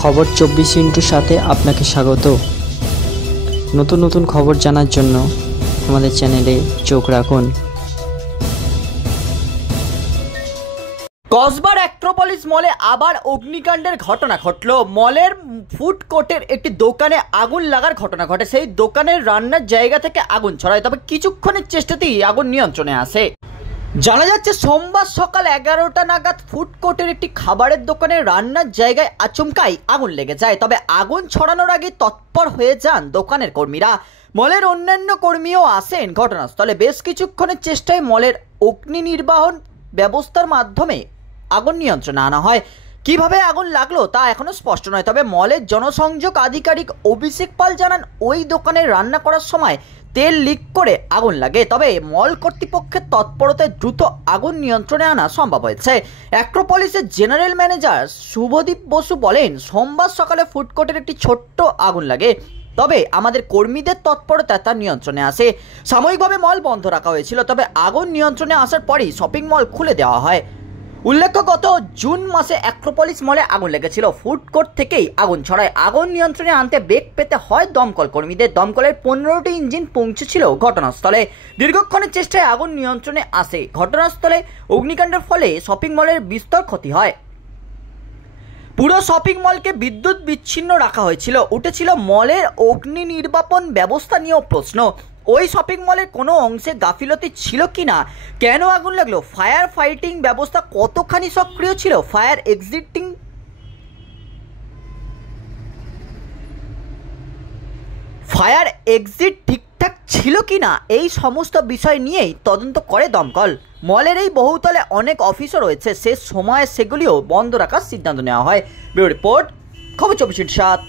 খবর 24 সাথে আপনাকে স্বাগত। নতুন নতুন খবর জানার জন্য আমাদের চ্যানেলে চোখ রাখুন। কসবার অ্যাক্রোপলিস মলে আবার অগ্নিকাণ্ডের ঘটনা ঘটল। মলের ফুড কোর্টের একটি দোকানে আগুন লাগার ঘটনা ঘটে। সেই দোকানের রান্নার জায়গা থেকে আগুন ছড়ায়, তবে কিছুক্ষণের চেষ্টাতেই আগুন নিয়ন্ত্রণে আসে। জানা যাচ্ছে সোমবার সকাল 11টা নাগাদ ফুড কোর্টের একটি খাবারের দোকানে রান্নার জায়গায় আচমকাই আগুন লেগে যায়। তবে আগুন ছড়ানোর আগে তৎপর হয়ে যান দোকানের কর্মীরা। মলের অন্যান্য কর্মীও আসেন ঘটনাস্থলে। বেশ কিছুক্ষণের চেষ্টায় মলের অগ্নি নির্বাহন ব্যবস্থার মাধ্যমে আগুন নিয়ন্ত্রণে আনা হয়। কিভাবে আগুন লাগলো তা এখনো স্পষ্ট নয়, তবে মলের জনসংযোগ আধিকারিক অভিষেক পাল জানান ওই দোকানে রান্না করার সময় তেল লিক করে আগুন লাগে। তবে মল কর্তৃপক্ষের তৎপরতায় দ্রুত আগুন নিয়ন্ত্রণে আনা সম্ভব হয়েছে। অ্যাক্রোপলিসের জেনারেল ম্যানেজার শুভদীপ বসু বলেন, সোমবার সকালে ফুড কোর্টের একটি ছোট্ট আগুন লাগে, তবে আমাদের কর্মীদের তৎপরতায় তা নিয়ন্ত্রণে আসে। সাময়িকভাবে মল বন্ধ রাখা হয়েছিল, তবে আগুন নিয়ন্ত্রণে আসার পরই শপিং মল খুলে দেওয়া হয়। উল্লেখ্য, গত জুন মাসে অ্যাক্রোপলিস মলে আগুন লেগেছিল। ফুড কোর্ট থেকেই আগুন ছড়ায়। আগুন নিয়ন্ত্রণে আনতে বেগ পেতে হয় দমকল কর্মীদের। দমকলের 15টি ইঞ্জিন পৌঁছেছিল ঘটনাস্থলে। দীর্ঘক্ষণের চেষ্টায় আগুন নিয়ন্ত্রণে আসে। ঘটনাস্থলে অগ্নিকাণ্ডের ফলে শপিং মলের বিস্তর ক্ষতি হয়। পুরো শপিং মলকে বিদ্যুৎ বিচ্ছিন্ন রাখা হয়েছিল। উঠেছিল মলের অগ্নি নির্বাপন ব্যবস্থা নিয়েও প্রশ্ন। ওই শপিং মলের কোনো অংশে গাফিলতি ছিল কিনা, কেন আগুন লাগলো, ফায়ার ফাইটিং ব্যবস্থা কতখানি সক্রিয় ছিল, ফায়ার এক্সিট ঠিকঠাক ছিল কিনা, এই সমস্ত বিষয় নিয়েই তদন্ত করে দমকল। মলের এই বহুতলে অনেক অফিসও রয়েছে, শেষ সময়ে সেগুলিও বন্ধ রাখার সিদ্ধান্ত নেওয়া হয়। ব্যুরো রিপোর্ট, খবর 24/7।